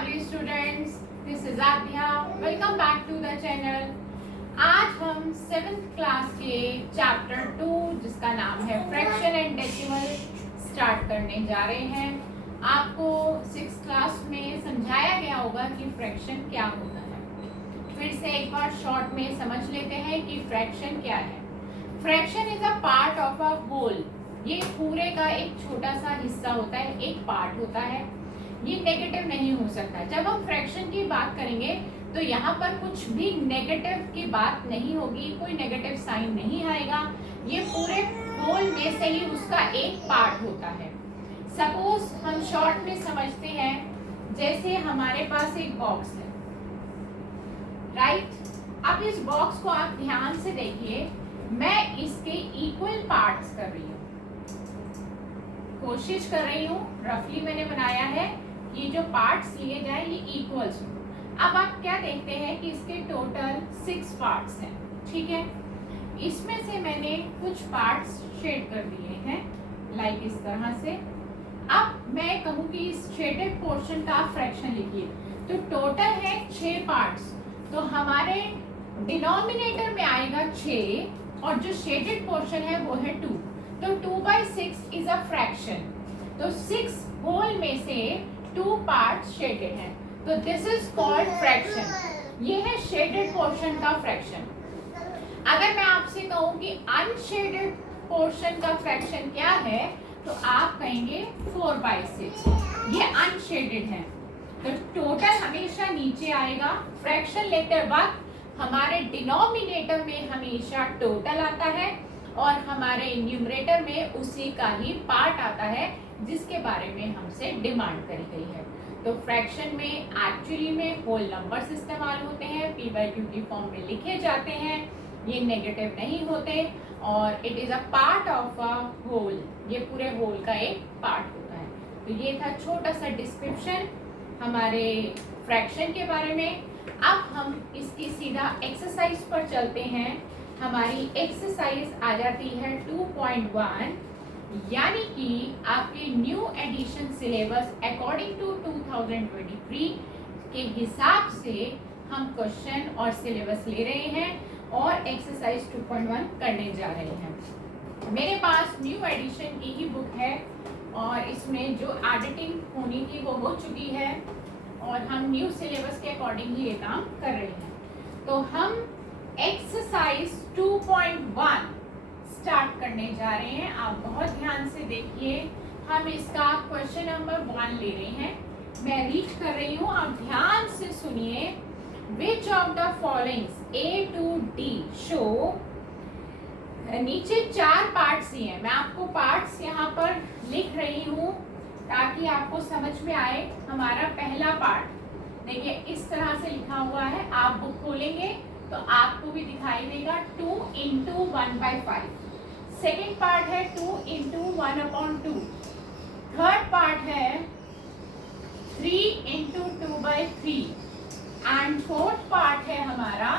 lovely students, this is Adhya. Welcome back to the channel. आज हम 7th class के chapter 2 जिसका नाम है फ्रैक्शन एंड डेसिमल स्टार्ट करने जा रहे हैं। आपको 6th क्लास में समझाया गया होगा कि फ्रैक्शन क्या होता है। फिर से एक बार शॉर्ट में समझ लेते हैं कि फ्रैक्शन क्या है। Fraction is a part of a whole. ये पूरे का एक छोटा सा हिस्सा होता है, एक पार्ट होता है। ये नेगेटिव नहीं हो सकता। जब हम फ्रैक्शन की बात करेंगे तो यहाँ पर कुछ भी नेगेटिव की बात नहीं होगी, कोई नेगेटिव साइन नहीं आएगा। ये पूरे होल में से ही उसका एक पार्ट होता है। सपोज हम शॉर्ट में समझते हैं, जैसे हमारे पास एक बॉक्स है, राइट। अब इस बॉक्स को आप ध्यान से देखिए, मैं इसके इक्वल पार्ट्स कर रही हूँ, कोशिश कर रही हूँ, रफली मैंने बनाया है, ये जो पार्ट्स लिए जाए ये इक्वल्स हो। अब आप क्या देखते हैं कि इसके टोटल 6 पार्ट्स हैं, ठीक है। इसमें से मैंने कुछ पार्ट्स शेड कर दिए हैं, लाइक इस तरह से। अब मैं कहूँ कि इस शेडेड पोर्शन का फ्रैक्शन लिखिए, तो टोटल है 6 पार्ट्स, तो हमारे डिनोमिनेटर में आएगा 6 और जो शेडेड पोर्शन है वो है 2, तो 2/6 इज अ फ्रैक्शन। तो 6 होल में से 2 पार्ट्स शेडेड हैं, तो दिस इज कॉल्ड फ्रैक्शन। ये है शेडेड पोर्शन का फ्रैक्शन। अगर मैं आपसे कहूँ कि अनशेडेड पोर्शन का फ्रैक्शन क्या है, तो आप कहेंगे 4/6, ये अनशेडेड है। तो टोटल हमेशा नीचे आएगा। फ्रैक्शन लेते वक्त हमारे डिनोमिनेटर में हमेशा टोटल आता है और हमारे न्यूमरेटर में उसी का ही पार्ट आता है जिसके बारे में हमसे डिमांड करी गई है। तो फ्रैक्शन में एक्चुअली में होल नंबर्स इस्तेमाल होते हैं, p/q की फॉर्म में लिखे जाते हैं, ये नेगेटिव नहीं होते और it is a part of a whole, ये पूरे होल का एक पार्ट होता है। तो ये था छोटा सा डिस्क्रिप्शन हमारे फ्रैक्शन के बारे में। अब हम इसकी सीधा एक्सरसाइज पर चलते हैं। हमारी एक्सरसाइज आ जाती है 2.1, यानी कि आपके new edition syllabus according to 2023 के हिसाब से हम क्वेश्चन और सिलेबस ले रहे हैं और एक्सरसाइज 2.1 करने जा रहे हैं। मेरे पास न्यू एडिशन की ही बुक है और इसमें जो एडिटिंग होनी थी वो हो चुकी है और हम न्यू सिलेबस के अकॉर्डिंग ही ये काम कर रहे हैं। तो हम एक्सरसाइज 2.1 स्टार्ट करने जा रहे हैं। आप बहुत ध्यान से देखिए, हम इसका क्वेश्चन नंबर 1 ले रहे हैं। मैं रीड कर रही हूँ, आप ध्यान से सुनिए। Which of the followings A to D show, नीचे 4 पार्ट्स ही हैं, मैं आपको पार्ट्स यहाँ पर लिख रही हूँ ताकि आपको समझ में आए। हमारा पहला पार्ट देखिए इस तरह से लिखा हुआ है, आप बुक खोलेंगे तो आपको भी दिखाई देगा 2 into 1/5। सेकेंड पार्ट है 2 into 1/2। थर्ड पार्ट है 3 into 2/3 एंड फोर्थ पार्ट है हमारा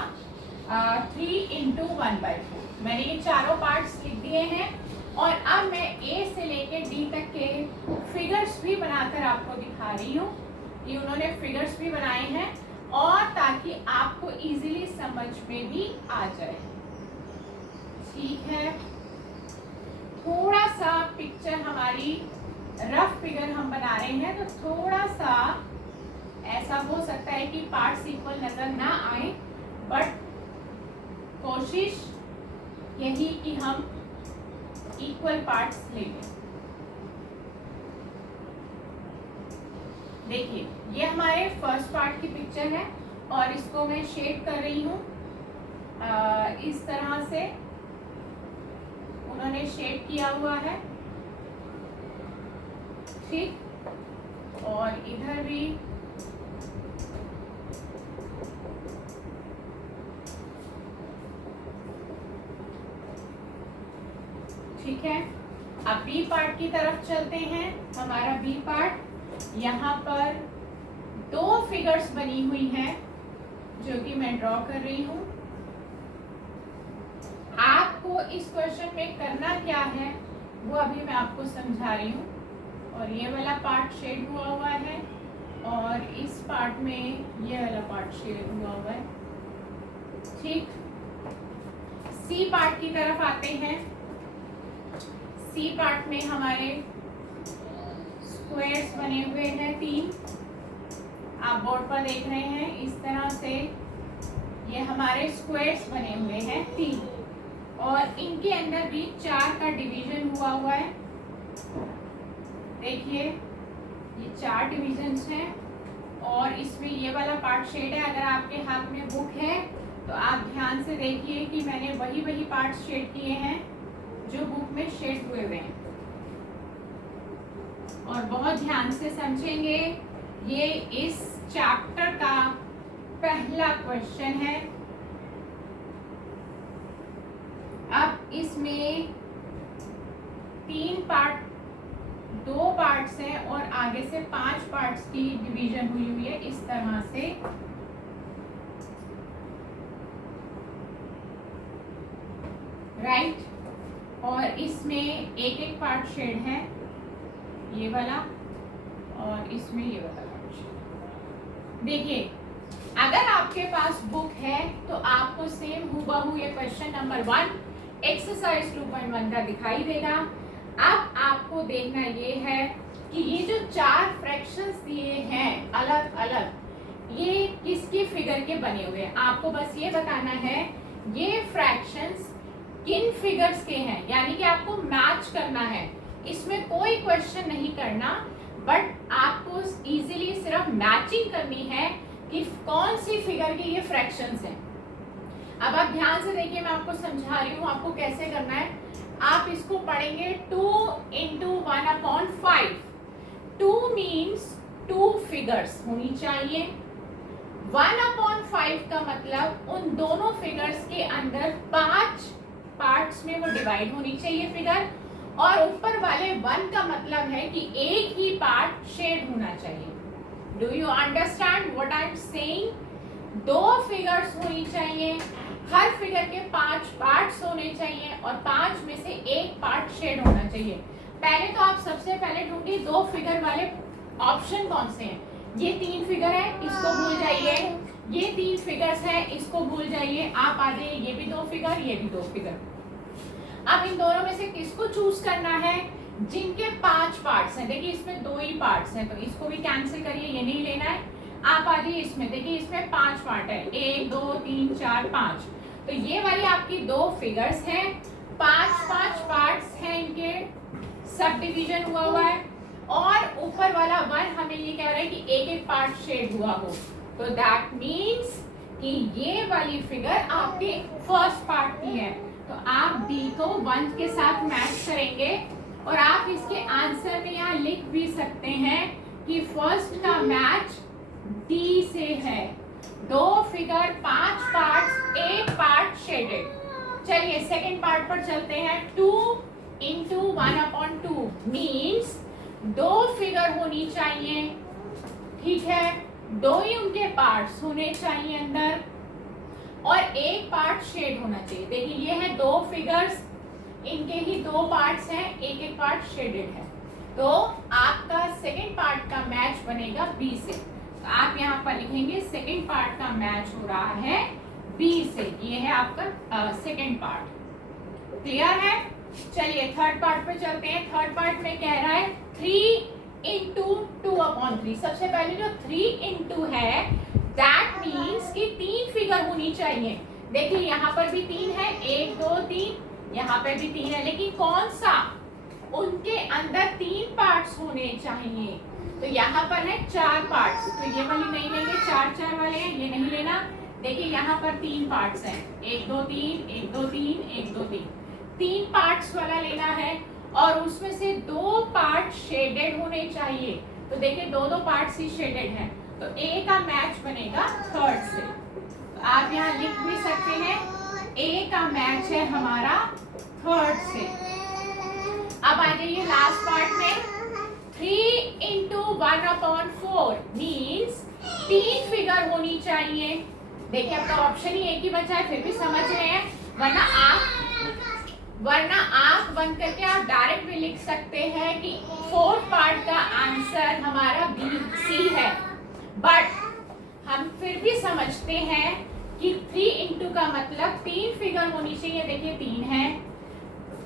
3 into 1/4। मैंने ये चारों पार्ट्स लिख दिए हैं और अब मैं A से लेके D तक के फिगर्स भी बनाकर आपको दिखा रही हूँ कि उन्होंने फिगर्स भी बनाए हैं और ताकि आपको इजीली समझ में भी आ जाए, ठीक है। थोड़ा सा पिक्चर हमारी रफ फिगर हम बना रहे हैं, तो थोड़ा सा ऐसा हो सकता है कि पार्ट्स इक्वल नजर ना आए, बट कोशिश यही कि हम इक्वल पार्ट्स लेंगे। देखिए ये हमारे फर्स्ट पार्ट की पिक्चर है और इसको मैं शेड कर रही हूँ इस तरह से, उन्होंने शेड किया हुआ है, ठीक। और इधर भी ठीक है। अब बी पार्ट की तरफ चलते हैं। हमारा बी पार्ट, यहाँ पर 2 फिगर्स बनी हुई हैं जो कि मैं ड्रॉ कर रही हूँ। आपको इस क्वेश्चन में करना क्या है वो अभी मैं आपको समझा रही हूँ। और ये वाला पार्ट शेड हुआ है और और इस पार्ट में ये वाला पार्ट शेड हुआ है। ठीक, सी पार्ट की तरफ आते हैं। सी पार्ट में हमारे स्क्वायर्स बने हुए हैं 3, आप बोर्ड पर देख रहे हैं। इस तरह से ये हमारे स्क्वायर्स बने हुए हैं 3, और इनके अंदर भी 4 का डिवीजन हुआ है। देखिए ये 4 डिविजन्स हैं, और इसमें ये वाला पार्ट शेड है। अगर आपके हाथ में बुक है तो आप ध्यान से देखिए कि मैंने वही पार्ट शेड किए हैं जो बुक में शेड हुए हैं, और बहुत ध्यान से समझेंगे। ये इस चैप्टर का पहला क्वेश्चन है। अब इसमें 3 पार्ट, 2 पार्ट्स हैं और आगे से 5 पार्ट्स की डिवीजन हुई है इस तरह से। राइट, और इसमें एक पार्ट शेड है, ये वाला, और इसमें ये वाला पार्ट शेड। देखिए अगर आपके पास बुक है तो आपको सेम हूबहू ये क्वेश्चन नंबर 1 एक्सरसाइज 2.1 का दिखाई देगा। अब आपको देखना ये है कि ये जो 4 फ्रैक्शंस दिए हैं अलग अलग, ये किसकी फिगर के बने हुए हैं। आपको बस ये बताना है ये फ्रैक्शंस किन फिगर्स के हैं, यानी कि आपको मैच करना है। इसमें कोई क्वेश्चन नहीं करना, बट आपको इजीली सिर्फ मैचिंग करनी है कि कौन सी फिगर के ये फ्रैक्शंस हैं। अब आप ध्यान से देखिए, मैं आपको समझा रही हूँ आपको कैसे करना है। आप इसको पढ़ेंगे 2 × 1/5। 2 मीन्स 2 फिगर्स होनी चाहिए। 1/5 का मतलब उन दोनों फिगर्स के अंदर 5 पार्ट्स में वो डिवाइड होनी चाहिए फिगर, और ऊपर वाले 1 का मतलब है कि एक ही पार्ट शेड होना चाहिए। Do you understand what I am saying? 2 figures होनी चाहिए, हर फिगर के 5 पार्ट्स होने चाहिए, और 5 में से एक पार्ट शेड होना चाहिए। पहले तो आप सबसे पहले ढूंढिए 2 फिगर वाले ऑप्शन कौन से हैं। ये 3 फिगर है, इसको भूल जाइए। ये 3 फिगर्स है, इसको भूल जाइए। आप आ जाइए, ये भी 2 फिगर, ये भी 2 फिगर। अब इन दोनों में से किसको चूज करना है? जिनके 5 पार्ट्स हैं। देखिए इसमें 2 ही पार्ट्स हैं, तो इसको भी कैंसिल करिए, ये नहीं लेना है। आप आ जाइए इसमें, देखिए इसमें 5 पार्ट है, 1 2 3 4 5। तो ये वाली आपकी 2 फिगर्स हैं, 5 पार्ट्स हैं, इनके सब डिवीजन हुआ है, और ऊपर वाला 1 हमें ये कह रहा है कि एक पार्ट शेड हुआ हो। तो दैट मीन्स कि ये वाली फिगर आपके फर्स्ट पार्ट की है। तो आप डी को 1 के साथ मैच करेंगे, और आप इसके आंसर में यहाँ लिख भी सकते हैं कि फर्स्ट का मैच डी से है। 2 फिगर, 5 पार्ट्स, एक पार्ट शेडेड। चलिए सेकंड पार्ट पर चलते हैं। 2 × 1/2 मीन्स 2 फिगर होनी चाहिए, ठीक है, 2 ही उनके पार्ट्स होने चाहिए अंदर, और एक पार्ट शेड होना चाहिए। देखिए ये है 2 फिगर्स, इनके ही 2 पार्ट्स हैं, एक पार्ट शेडेड है। तो आपका सेकंड पार्ट का मैच बनेगा बी से। तो आप यहाँ पर लिखेंगे सेकंड पार्ट का मैच हो रहा है बी से। ये है आपका सेकंड पार्ट। क्लियर है? चलिए थर्ड पार्ट पे चलते हैं। थर्ड पार्ट में कह रहा है 3 × 2/3। सबसे पहले जो 3 × है, दैट मीन्स कि 3 फिगर होनी चाहिए। देखिए यहाँ पर भी 3 है, 1 2 3, यहाँ पर भी 3 है, लेकिन कौन सा? उनके अंदर 3 पार्ट्स होने चाहिए। तो यहाँ पर है 4 पार्ट्स, तो ये वाली नहीं लेंगे, 4 वाले हैं, ये नहीं लेना। देखिए यहाँ पर 3 पार्ट्स हैं, 1 2 3, 1 2 3, 1 2 3, 3 पार्ट्स वाला लेना है, और उसमें से 2 पार्ट शेडेड होने चाहिए। तो देखिए 2 पार्ट्स ही शेडेड हैं, तो ए का मैच बनेगा थर्ड से। तो आप यहाँ लिख भी सकते हैं ए का मैच है हमारा थर्ड से। अब आ जाइए लास्ट पार्ट में। 3 × 1/4 मीन्स 3 फिगर होनी चाहिए। देखिए अब तो ऑप्शन ही एक ही बचा है, फिर भी समझ रहे हैं, वरना आंख बंद करके आप डायरेक्ट भी लिख सकते हैं कि 4th पार्ट का आंसर हमारा बी सी है। बट हम फिर भी समझते हैं कि 3 इंटू का मतलब 3 फिगर होनी चाहिए। देखिए 3 है,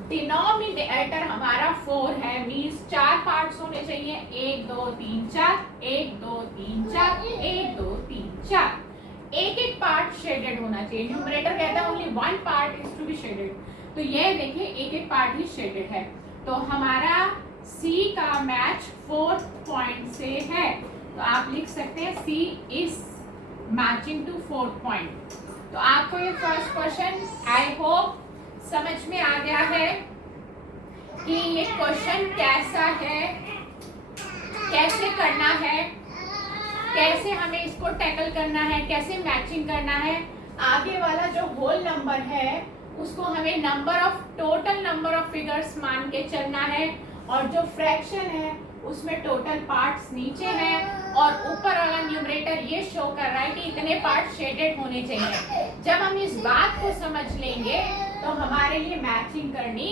डिनोमिनेटर हमारा 4 है, मीन्स 4 पार्ट्स होने चाहिए। 1 2 3 4, 1 2 3 4, 1 2 3 4। एक एक पार्ट शेडेड होना चाहिए। न्यूमरेटर कहता है only one part is to be shaded, तो ये देखिए एक एक पार्ट ही शेडेड है। तो हमारा सी का मैच 4 पॉइंट से है, तो आप लिख सकते हैं सी इज मैचिंग टू 4 पॉइंट। तो आपको ये फर्स्ट क्वेश्चन आई होप समझ में आ गया है कि ये क्वेश्चन कैसा है, कैसे करना है, कैसे हमें इसको टैकल करना है, कैसे मैचिंग करना है। आगे वाला जो होल नंबर है उसको हमें टोटल नंबर ऑफ फिगर्स मान के चलना है, और जो फ्रैक्शन है उसमें टोटल पार्ट्स नीचे हैं और ऊपर वाला न्यूमरेटर ये शो कर रहा है कि इतने पार्ट शेडेड होने चाहिए। जब हम इस बात को समझ लेंगे तो हमारे लिए मैचिंग करनी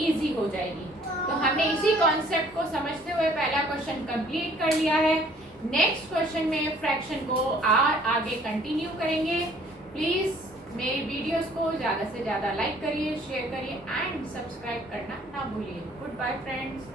इजी हो जाएगी। तो हमने इसी कॉन्सेप्ट को समझते हुए पहला क्वेश्चन कंप्लीट कर लिया है। नेक्स्ट क्वेश्चन में फ्रैक्शन को आगे कंटिन्यू करेंगे। प्लीज मेरी वीडियोस को ज़्यादा से ज़्यादा लाइक करिए, शेयर करिए एंड सब्सक्राइब करना ना भूलिए। Good bye friends.